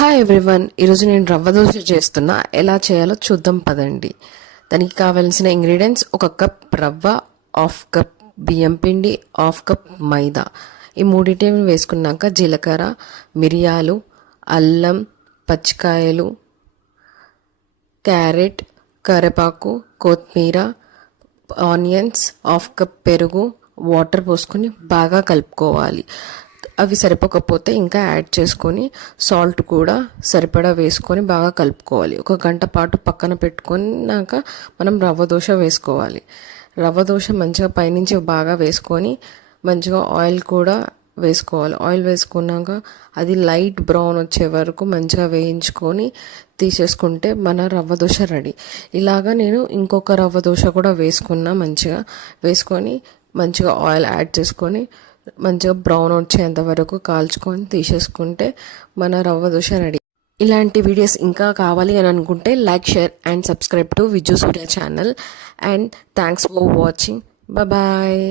Hi everyone, ఈరోజు నేను రవ్వ దోశ చేస్తున్నా. ఎలా చేయాలో చూద్దాం పదండి. దానికి కావాల్సిన ఇంగ్రీడియంట్స్: 1 కప్ రవ్వ, 1/2 కప్ బియ్యం పిండి, 1/2 కప్ మైదా. ఈ మూడింటిని వేసుకున్నాక జీలకర్ర, మిరియాలు, అల్లం, పచ్చికాయలు, క్యారెట్, కరివేపాకు, కొత్తిమీర, ఆనియన్స్, 1/2 కప్ పెరుగు, వాటర్ పోసుకొని బాగా కలుపుకోవాలి. అవి సరిపోకపోతే ఇంకా యాడ్ చేసుకొని సాల్ట్ కూడా సరిపడా వేసుకొని బాగా కలుపుకోవాలి. 1 గంట పాటు పక్కన పెట్టుకున్నాక మనం రవ్వ దోశ వేసుకోవాలి. రవ్వ దోశ మంచిగా పైనుంచి బాగా వేసుకొని మంచిగా ఆయిల్ కూడా వేసుకోవాలి. ఆయిల్ వేసుకున్నాక అది లైట్ బ్రౌన్ వచ్చే వరకు మంచిగా వేయించుకొని తీసేసుకుంటే మన రవ్వ దోశ రెడీ. ఇలాగా నేను ఇంకొక రవ్వ దోశ కూడా వేసుకున్నా. మంచిగా వేసుకొని మంచిగా ఆయిల్ యాడ్ చేసుకొని మంచిగా బ్రౌన్ వచ్చేంత వరకు కాల్చుకొని తీసేసుకుంటే మన రవ్వ దోశ రెడీ. ఇలాంటి వీడియోస్ ఇంకా కావాలి అని అనుకుంటే like, share and subscribe to Viju Surya channel. And thanks for watching. Bye.